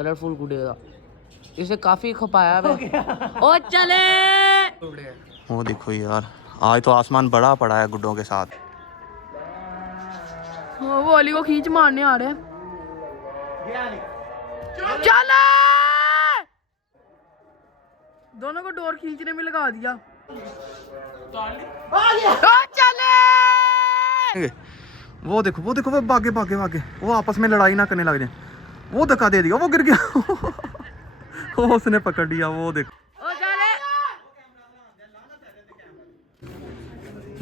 Colourful गुड्डे का इसे काफी खपाया ओ चले। वो देखो यार, आज तो आसमान बड़ा पड़ा है गुड्डों के साथ। वो अली को खींच मारने आ रहे हैं। चले दोनों को डोर खींचने में लगा दिया। चले वो देखो वो भागे भागे भागे, वो आपस में लड़ाई ना करने लग जाए। वो धक्का दे दिया, वो गिर गया। वो उसने पकड़ लिया, वो देखो।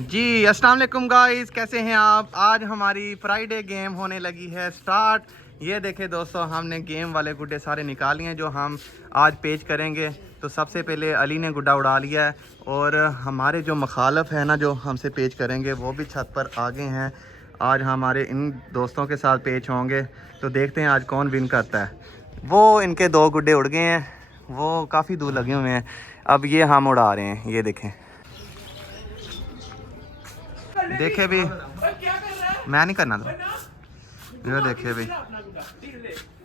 जी अस्सलाम वालेकुम गाइस, कैसे हैं आप। आज हमारी फ्राइडे गेम होने लगी है स्टार्ट। ये देखें दोस्तों, हमने गेम वाले गुड्डे सारे निकाल लिए हैं जो हम आज पेच करेंगे। तो सबसे पहले अली ने गुड्डा उड़ा लिया है और हमारे जो मुखालफ है ना, जो हमसे पेच करेंगे, वो भी छत पर आगे हैं। आज हमारे इन दोस्तों के साथ पेच होंगे, तो देखते हैं आज कौन विन करता है। वो इनके 2 गुड्डे उड़ गए हैं, वो काफ़ी दूर लगे हुए हैं। अब ये हम उड़ा रहे हैं, ये देखें। देखे भी, मैं नहीं करना था। ये देखे भी,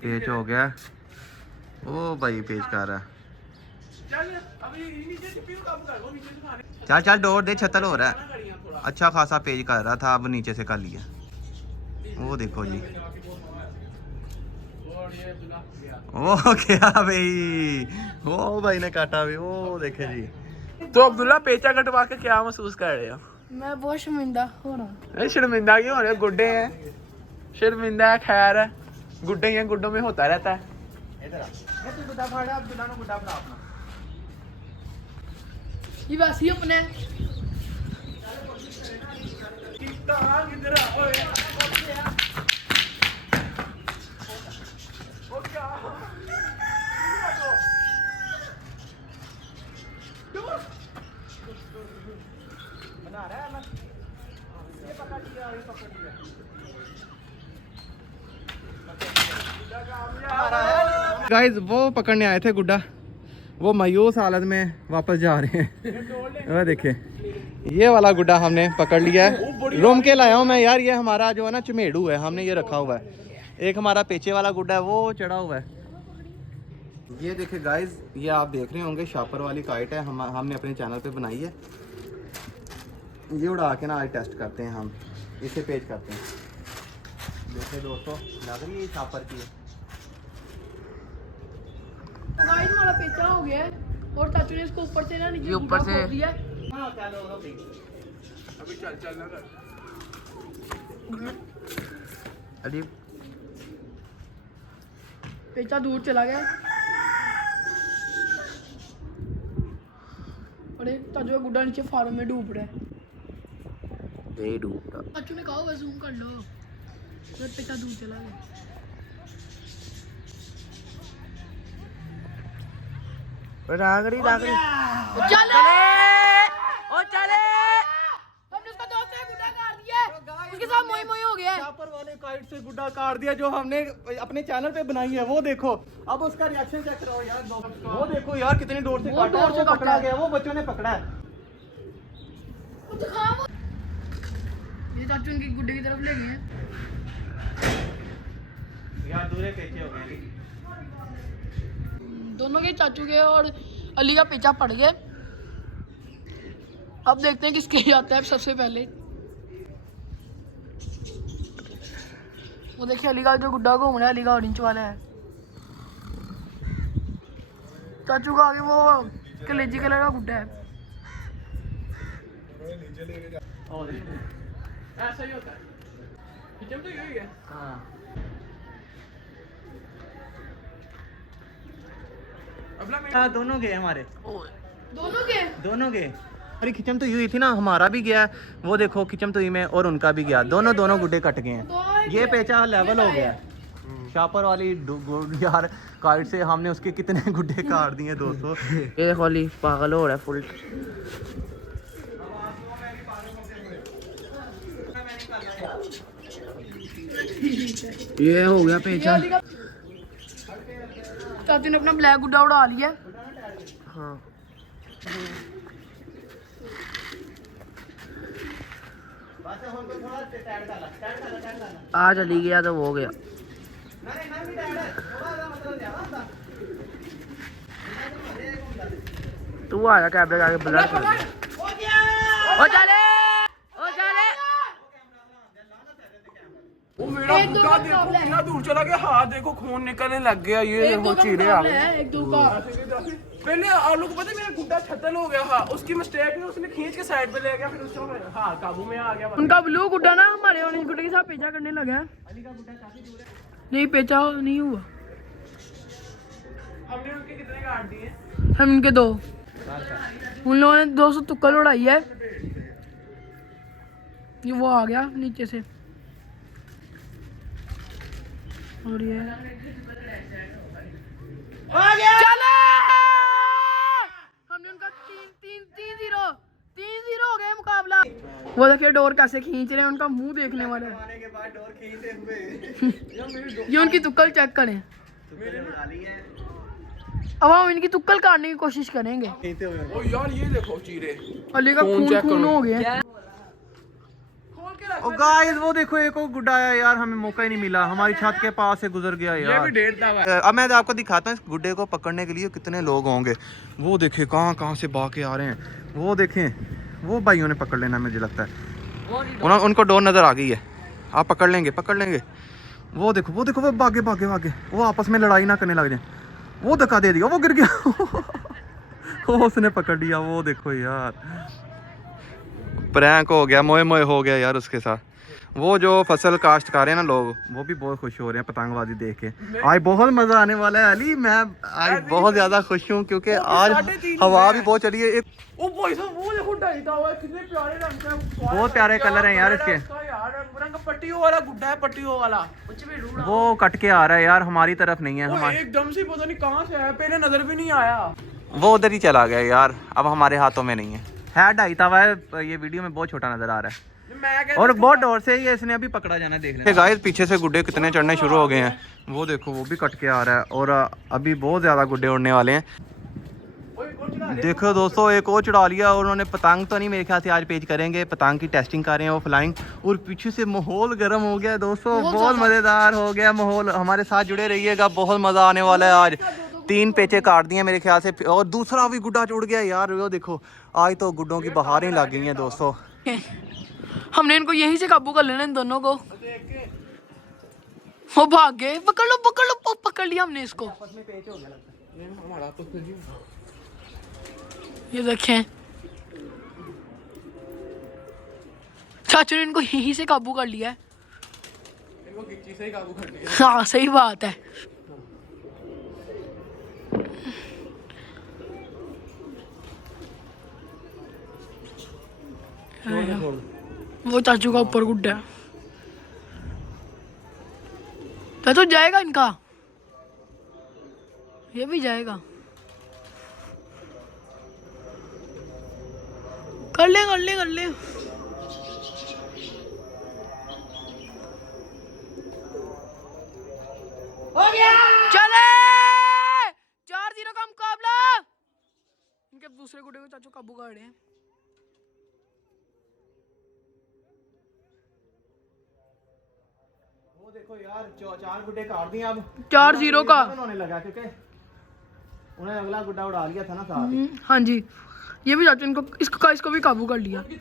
पेच हो गया। ओ भाई पेच कर रहा है। चल चल डोर दे, छतल हो रहा है। अच्छा खासा पेच कर रहा था, अब नीचे से कर लिया। वो देखो जी, वो क्या भाई, वो भाई ने काटा भी, वो देखे जी। तो अब्दुल्ला पेचा कटवा के क्या महसूस कर रहे हो? मैं बहुत शर्मिंदा हो रहा हूँ। शर्मिंदा क्यों हो रहे? गुड्डे हैं, शर्मिंदा है, खैर है, गुड्डे हैं, गुड्डों में होता रहता है। ये वैसे ही अपने गाइस वो पकड़ने आए थे गुड्डा, वो मायूस हालत में वापस जा रहे हैं। वो देखे, ये वाला गुड्डा हमने पकड़ लिया है। रोम के लाया हूँ मैं यार, ये हमारा जो है ना चमेड़ू है, हमने ये रखा हुआ है। एक हमारा पेचे वाला गुड्डा है, वो चढ़ा हुआ है। ये देखे गाइस, ये आप देख रहे होंगे शापर वाली काइट है, हमने अपने चैनल पे बनाई है। ये उड़ा के ना आज टेस्ट करते हैं, हम इसे पेच करते हैं। देखे दोस्तों, लग रही है शापर की है। तो गाइस हमारा पेचा हो गया है और चाचू ने इसको ऊपर से ना नीचे ये ऊपर से दिया। अभी चल चल ना कर। अली पेचा दूर चला गया और एक चाचू का गुड्डा नीचे फार्म में डूब रहा है। चाचू ने कहा होगा जूम कर लो, तो पेचा दूर चला गया। रागड़ी रागड़ी चले ओ चले। हमने उसका दोस्त है गुड्डा काट दिया, उसके साथ मोई मोई हो गया है। शापर वाले काइट से गुड्डा काट दिया जो हमने अपने चैनल पे बनाई है। वो देखो, अब उसका रिएक्शन चेक करो यार। वो देखो यार कितनी डोर से काटा है, वो पकड़ा गया, वो बच्चों ने पकड़ा है। ये चाचू इनके गुड्डे की तरफ ले गए हैं यार, दूरे पेचे हो गए। दोनों के, चाचू के और अली का पेचा पड़ गया। अब देखते हैं किसके जाता है सबसे पहले। वो देखिए अली का जो गुड्डा घूम रहा है, अली का ऑरेंज वाला है। चाचू का आगे वो कलेजी कलर का गुड्डा है। ऐसा ही होता है, किचन तो यही है। हाँ दोनों गए हमारे, दोनों के अरे खिचम तो हुई थी ना, हमारा भी गया। वो देखो खिचम तो में और उनका भी गया, दोनों गुड्डे कट गए हैं। ये पेचा लेवल हो गया। शापर वाली यार काइट से हमने उसके कितने गुड्डे काट दिए दोस्तों। ये देखो अली पागल हो रहा है फुल। ये हो गया पेचा। चाचू ने अपना ब्लैक गुड्डा उड़ा लिया। हाँ आ चली गया तो वो हो गया। वो आया कैमरे के आगे ब्लर कर दिया। ओ चले ओ चले वो मेरा गुड्डा देखो कितना दूर चला गया, हाथ देखो खून निकलने लग गया। ये देखो चीरे आ गए। एक दो का पहले आलू को पता है मेरा गुड्डा छतल हो गया, हाँ उसकी मिस्टेक है, उसने खींच के साइड पे ले गया, फिर उसको हाँ काबू में आ गया। उनका ब्लू गुड्डा ना हमारे ऑरेंज गुड्डे के साथ पेचा करने लगा। नहीं पेचा नहीं हुआ। हमने उनके कितने काट दिए? हम इनके 2 उन लोगों ने 200 तुक्कल उड़ाई है। ये वो आ गया नीचे से और ये आ गया। चलो हमने उनका 3-0 हो गया मुकाबला। वो देखिए डोर कैसे खींच रहे हैं, उनका मुंह देखने वाले हैं। ये उनकी तुक्कल चेक करें। अब हम इनकी तुक्कल काटने की कोशिश करेंगे। ओ यार ये देखो चीरे, अली का खून हो गया। ओ गाइस वो देखो एक और गुड्डा आया यार, हमें मौका ही नहीं मिला, हमारी छत के पास से गुजर गया ये यार। भी डेढ़ था। अब मैं आपको दिखाता हूँ इस गुड्डे को पकड़ने के लिए कितने लोग होंगे। वो देखे कहाँ कहाँ से भाग के आ रहे हैं। वो देखें वो भाइयों ने पकड़ लेना मुझे लगता है, उनको डोर नज़र आ गई है। आप पकड़ लेंगे। वो देखो वो भागे वो आपस में लड़ाई ना करने लग जाए। वो धक्का दे दिया, वो गिर गया। वो उसने पकड़ लिया। वो देखो यार प्रैंक हो गया, मोए हो गया यार उसके साथ। वो जो फसल काश्तकार है ना लोग, वो भी बहुत खुश हो रहे हैं पतंगबाजी देख के। आज बहुत मजा आने वाला है अली, मैं आज बहुत ज्यादा खुश हूँ क्योंकि आज हवा भी बहुत चली है। एक ओ भाई साहब वो देखो ढाईता हुआ है, कितने प्यारे रंग का, बहुत प्यारे कलर हैं यार इसके। यार रंग पट्टियों वाला गुड्डा है, पट्टियों वाला। वो कट के आ रहा है यार, हमारी तरफ नहीं है। वो एकदम से पता नहीं कहाँ से आया, पहले नजर भी नहीं आया। वो उधर ही चला गया यार, अब हमारे हाथों में नहीं है। ढाईता हुआ है, ये वीडियो में बहुत छोटा नजर आ रहा है और बहुत डोर से ही इसने अभी पकड़ा जाना। देख लें गाइस पीछे से गुड्डे कितने चढ़ने शुरू हो गए हैं। वो देखो वो भी कट के आ रहा है और अभी बहुत ज्यादा गुड्डे उड़ने वाले हैं। देखो दोस्तों एक और चढ़ा लिया और उन्होंने पतंग तो नहीं, मेरे ख्याल से आज पेज करेंगे, पतंग की टेस्टिंग कर रहे हैं वो फ्लाइंग। और पीछे से माहौल गर्म हो गया दोस्तों, बहुत मज़ेदार हो गया माहौल। हमारे साथ जुड़े रहिएगा, बहुत मज़ा आने वाला है। आज 3 पेचे काट दिए मेरे ख्याल से और दूसरा भी गुड्डा जुड़ गया यार। वो देखो आज तो गुड्डों की बहारें लग गई हैं दोस्तों। हमने इनको यहीं से काबू कर लेना इन दोनों को। वो भाग गए। पकड़ लो पकड़ लिया हमने इसको। ये देखें चाचू ने इनको यहीं से काबू कर लिया है। हाँ सही बात है। वो चाचू का ऊपर गुड्डा है तो जाएगा इनका, ये भी जाएगा। कर ले हो गया। चले 4-0 का मुकाबला। इनके दूसरे गुड्डे को चाचू काबू कर रहे हैं। वो देखो यार 4 गुड्डे काट दिए, अब 4-0 का होने लगा क्योंकि उन्हें अगला गुड्डा उड़ा लिया था ना साथ। हाँ जी ये भी चाचू इसको भी काबू कर लिया। चले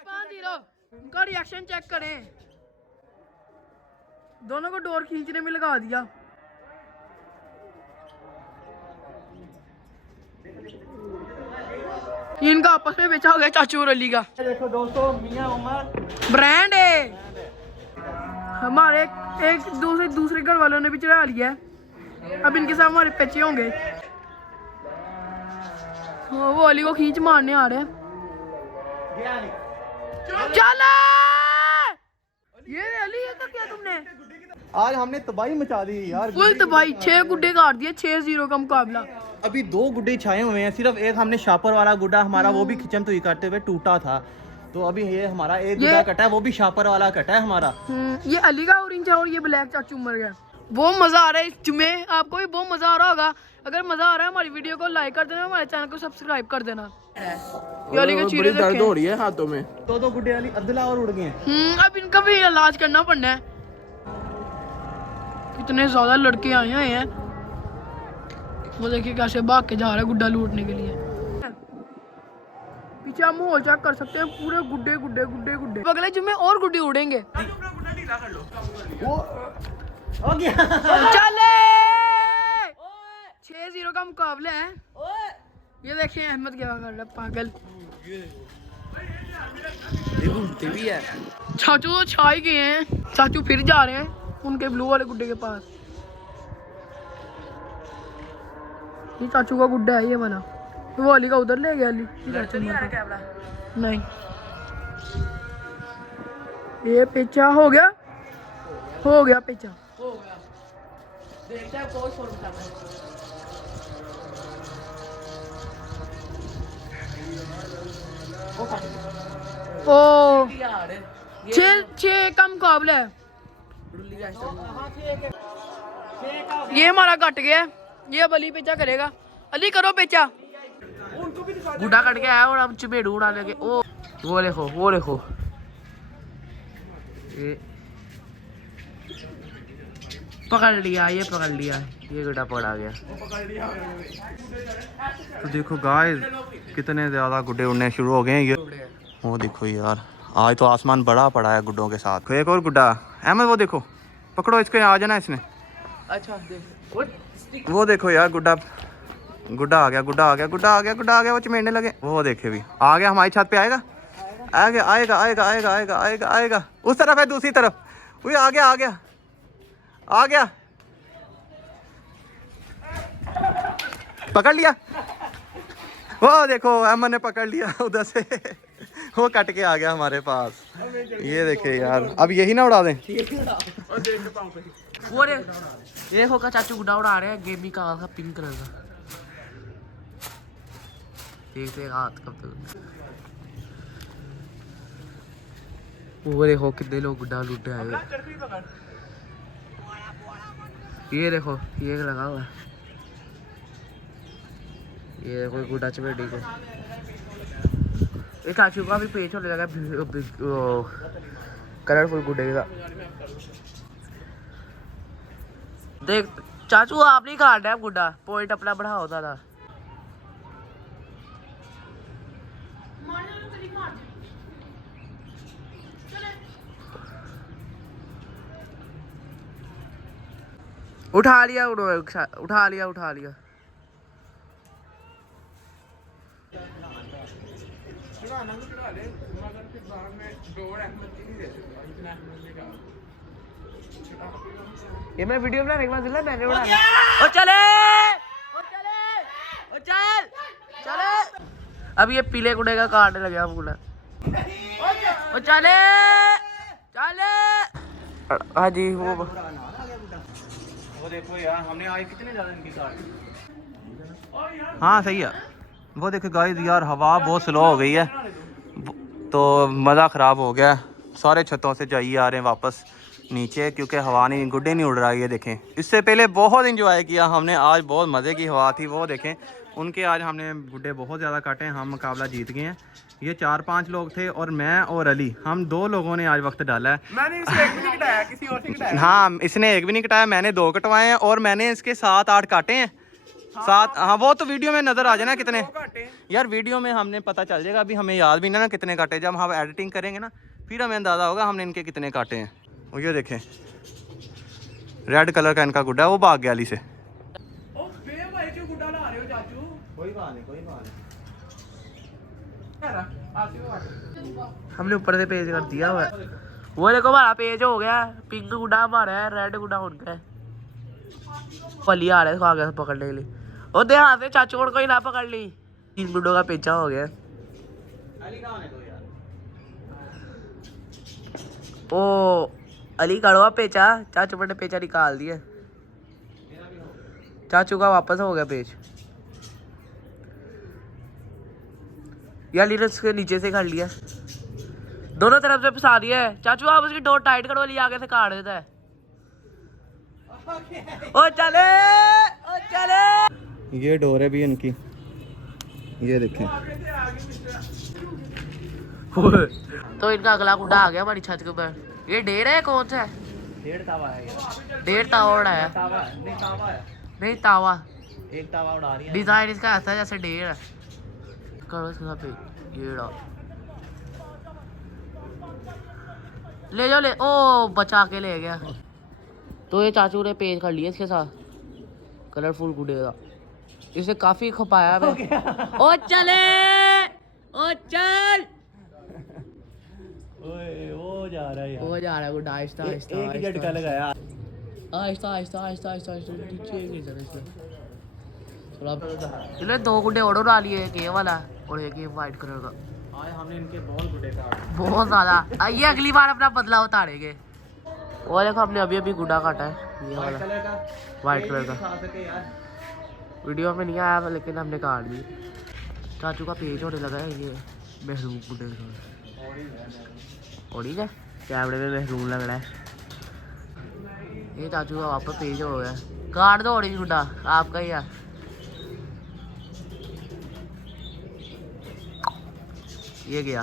5-0। उनका रिएक्शन चेक करें, दोनों को डोर खींचने में लगा दिया। ये इनका आपस में बेचा हो गया चाचू और अली का। देखो दोस्तों मियां उमर ब्रांड है हमारे। एक दूसरे घर वालों ने भी चढ़ा लिया है, अब इनके साथ हमारे पेचे होंगे। वो अली को खींच मारने आ रहे हैं। चला ये अली ये तो क्या तुमने आज हमने तबाही मचा दी यार। फुल तबाही, 6 गुड्डे काट दिए। 6-0 का मुकाबला। अभी 2 गुड्डे छाए हुए हैं, सिर्फ एक हमने शापर वाला गुड्डा हमारा वो भी खिचम तुई करते हुए टूटा था, तो अभी ये हमारा एक गुड्डा कटा है, वो भी शापर वाला कटा है हमारा। ये अली का ऑरेंज है और ये ब्लैक चाचू मर गया। बहुत मजा आ रहा है इस जुमे, आपको भी बहुत मजा आ रहा होगा। अगर मजा आ रहा है हमारी वीडियो को लाइक कर देना, हमारे चैनल को सब्सक्राइब कर देना। अली के चीरे दर्द हो रही है हाथों में। 2 गुड्डे अली अब्दुल्ला और उड़ गए हैं। अब इनका भी इलाज करना पड़ना है। इतने ज्यादा लड़के आए हुए हैं। वो देखिए कैसे भाग के जा रहा है गुड्डा लूटने के लिए। पीछे हम माहौल चेक कर सकते हैं, पूरे गुड्डे गुड्डे गुड्डे गुड्डे। अगले जुम्मे और गुड्डे उड़ेंगे। चले 6-0 का मुकाबला है। ये देखिए अहमद क्या कर रहा है, पागल। भी है। चाचू तो छा ही गए हैं। चाचू फिर जा रहे हैं उनके ब्लू वाले गुड्डे के पास। ये चाचू का गुड्डा है ये वाला। वो अली का उधर ले गया। अली नहीं, ये पेचा हो गया पेचा। देखते हैं कौन शोर कर रहा है। ओ यार 6 का मुकाबला है। ये हमारा कट गया। ये अब अली पेचा करेगा। अली करो पेचा। गुड्डा कट के आया और अब चपेड़ू उड़ा लेके। ओ वो देखो ये पकड़ लिया, ये गुड्डा पकड़ा गया। तो देखो गाइस कितने ज़्यादा गुड्डे उड़ने शुरू हो गए हैं। ये वो देखो यार, आज तो आसमान बड़ा पड़ा है गुड्डों के साथ। एक और गुड्डा अहमद, वो देखो पकड़ो इसको, आ जाना इसने। अच्छा देख वो देखो यार गुड्डा आ गया। वो चमेड़ने लगे। वो देखे भी आ गया, हमारी छत पे आएगा। आएगा। उस तरफ है, दूसरी तरफ। वो आ गया। पकड़ लिया। वो देखो अहमद ने पकड़ लिया उधर से। वो कट के आ गया हमारे पास। ये देखे यार, अब यही ना उड़ा दें। वो देखो का चाचू गुड्डा उड़ा रहे हैं। गेमी का पिंक कलर का। देखते हाथ कब तक। वो देखो कितने लोग गुड्डा लूटे आए। ये देखो ये लगा हुआ है। ये देखो गुड्डा चपेटी को। ये चाचू का भी पेज होने लगा कलरफुल गुड्डे का। देख चाचू आप नहीं काट रहे गुड्डा, पॉइंट अपना बढ़ा होता था। उठा लिया ये मैं वीडियो बनाने के बाद मैंने उड़ा लिया। और चले अब ये पीले गुड्डे का काटने लगे हम गुड्डा। और चले हाँ जी। वो देखो यार, हमने आज कितने ज़्यादा इनकी काटी। हाँ सही है। वो देखो गाइस यार, हवा बहुत स्लो हो गई है तो मज़ा ख़राब हो गया। सारे छतों से जाइए आ रहे हैं वापस नीचे, क्योंकि हवा नहीं, गुड्डे नहीं उड़ रहा है। ये देखें, इससे पहले बहुत इंजॉय किया हमने, आज बहुत मज़े की हवा थी। वो देखें उनके आज हमने गुड्डे बहुत ज़्यादा काटे हैं, हम मुकाबला जीत गए हैं। ये 4-5 लोग थे और मैं और अली, हम 2 लोगों ने आज वक्त डाला है। मैंने इसे एक भी नहीं कटाया, किसी और ने कटाया। हाँ इसने एक भी नहीं कटाया, मैंने 2 कटवाए हैं और मैंने इसके 7-8 काटे हैं। 7 हाँ वो तो वीडियो में नज़र आ जाना कितने यार, वीडियो में हमने पता चल जाएगा। अभी हमें याद भी ना कितने काटे, जब हम एडिटिंग करेंगे ना फिर हमें अंदाज़ा होगा हमने इनके कितने काटे हैं। वो ये देखें रेड कलर का इनका गुड्डा है, वो भाग गया अली से। हमने ऊपर से पेज कर दिया हुआ है। वो देखो हमारा पेज हो गया। पिंक गुड्डा हमारा है, रेड गुड्डा उनका है। पली आ रहा है आगे से पकड़ने के लिए। और दे हाथ से चाचू को कोई ना पकड़ ली। 3 गुड्डों का पेचा हो गया। ओ अली कड़वा पेचा, चाचू ने पेचा निकाल दिया। चाचू का वापस हो गया पेज। यार लीडर उसके नीचे से कर लिया, दोनों तरफ से फंसा दिया है। चाचू आप उसकी डोर टाइट करो, अली आगे से काट देता है। ओ चले ये डोर है भी इनकी, ये देखें। तो इनका अगला गुड्डा आ गया हमारी छत के ऊपर। ये डेर है कौन सा है? 1.5 तावा है ये। 1.5 तावा उड़ाया। तावा नहीं, तावा है। नहीं तावा, एक तावा उड़ा रही है। डिजाइन इसका ऐसा है जैसे 1.5 है। करो इसका पे ये रहा। ले जाओ ले, ओ बचा के ले गया। तो ये चाचू ने पेज कर लिया इसके साथ कलरफुल गुड्डे का। इसे काफी खपाया मैं। ओ चले, ओ चल। ओए वो जा रहा है यार। वो जा रहा है गुड्डा आहिस्ता आहिस्ता। एक ही झटका लगाया। आहिस्ता आहिस्ता आहिस्ता आहिस्ता आहिस्ता नीचे गिर जाना इसमें। थोड़ा चलो 2 गुड्डे और उड़ा लिए, एक ये वाला और एक ये वाइट कलर का। आज हमने इनके बहुत गुड्डे काटे। बहुत ज्यादा। ये अगली बार अपना बदला उतारेंगे। वो देखो हमने अभी अभी गुड्डा काटा है ये वाला कलर का, वाइट कलर का। खा सके यार। वीडियो में नहीं आया लेकिन हमने काट दी। चाचू का पेज होने लगा है ये महरूम गुड्डे का। ओडी का कैमरे में महरूम लग रहा है। ये चाचू का वापस पेज हो गया। काट दो ओडी गुड्डा आपका ही है। ये गया,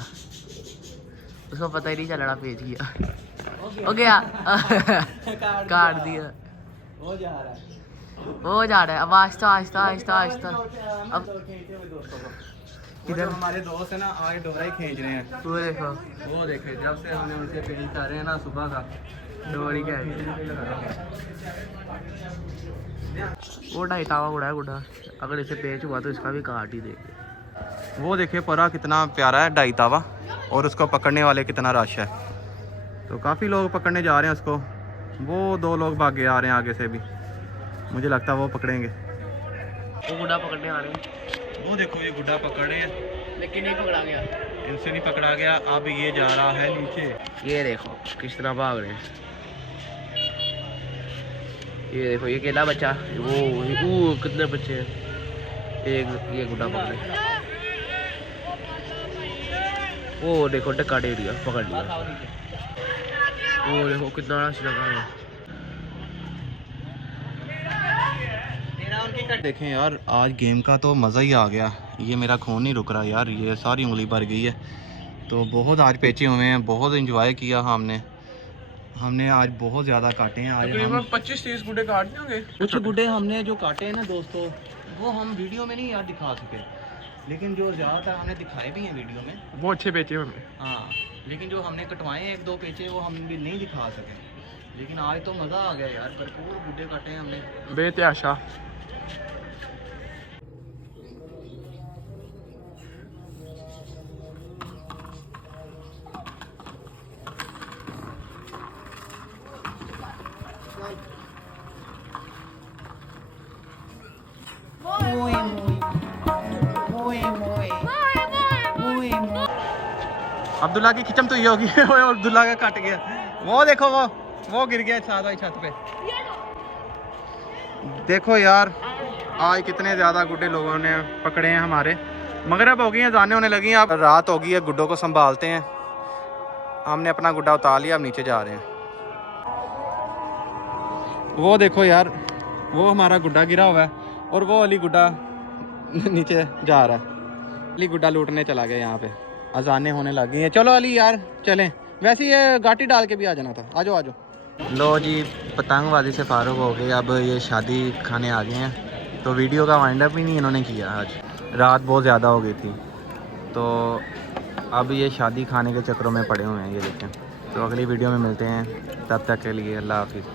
उसको पता ही नहीं चल रहा पेज गया। हो गया। काट दिया। वो जा रहा है। वो जा रहा है अब आहिस्ता आहिस्ता आहिस्ता आहिस्ता। अब इधर हमारे दोस्त है ना, आगे डोरा ही खींच रहे हैं। वो देखो, वो देखे जब से हमने उनसे पेज कर रहे हैं ना सुबह का। डोरी क्या है वो 2.5 तावा उड़ा है गुड्डा। अगर इसे पेच हुआ तो इसका भी काट ही देंगे। वो देखिए परा कितना प्यारा है 2.5 तावा, और उसको पकड़ने वाले कितना रश है। तो काफ़ी लोग पकड़ने जा रहे हैं उसको। वो 2 लोग भागे आ रहे हैं आगे से भी, मुझे लगता है वो पकड़ेंगे। वो गुड्डा पकड़ने आ रहे हैं। वो देखो ये गुड्डा पकड़ रहे हैं, लेकिन नहीं पकड़ा गया। इनसे नहीं पकड़ा गया। अब ये जा रहा है नीचे। ये देखो किस तरह भाग रहे हैं। ये देखो ये केला बच्चा, वो कितने बच्चे हैं। एक ये गुड्डा पकड़े। वो देखो टक्का दे दिया, पकड़ लिया। वो देखो कितना रश लगा है। देखें यार आज गेम का तो मज़ा ही आ गया। ये मेरा खून नहीं रुक रहा यार, ये सारी उंगली भर गई है। तो बहुत आज पेचे हुए हैं, बहुत एंजॉय किया हमने आज बहुत ज़्यादा काटे हैं। आज हम 25-30 गुड्डे काटने होंगे। कुछ गुड्डे हमने जो काटे हैं ना दोस्तों, वो हम वीडियो में नहीं यार दिखा सके, लेकिन जो ज़्यादातर हमने दिखाए भी हैं वीडियो में, वो अच्छे बेचे हमने। हाँ। लेकिन जो हमने कटवाए हैं 1-2 पेचे, वो हम भी नहीं दिखा सके। लेकिन आज तो मज़ा आ गया यार, भरपूर गुड्डे काटे हैं हमने। बेतहाशा। अब्दुल्ला की खिचम तो ये होगी। वो अब्दुल्ला का कट गया। वो देखो वो गिर गया छत वाली छत पे। देखो यार आज कितने ज़्यादा गुड्डे लोगों ने पकड़े हैं हमारे। मगरिब हो गई है, जाने होने लगी हैं, अब रात हो गई है, गुड्डों को संभालते हैं। हमने अपना गुड्डा उतार लिया, अब नीचे जा रहे हैं। वो देखो यार वो हमारा गुड्डा गिरा हुआ है, और वो अली गुड्डा नीचे जा रहा है। अली गुड्डा लूटने चला गया। यहाँ पे अजाने होने लग गई हैं। चलो अली यार चलें। वैसे ये गाटी डाल के भी आ जाना था। आ जाओ आ जाओ। लो जी पतंगबाजी से फारूक हो गए, अब ये शादी खाने आ गए हैं। तो वीडियो का वाइंड अप ही नहीं इन्होंने किया। आज रात बहुत ज़्यादा हो गई थी, तो अब ये शादी खाने के चक्करों में पड़े हुए हैं। ये देखें। तो अगली वीडियो में मिलते हैं, तब तक के लिए अल्लाह हाफिज़।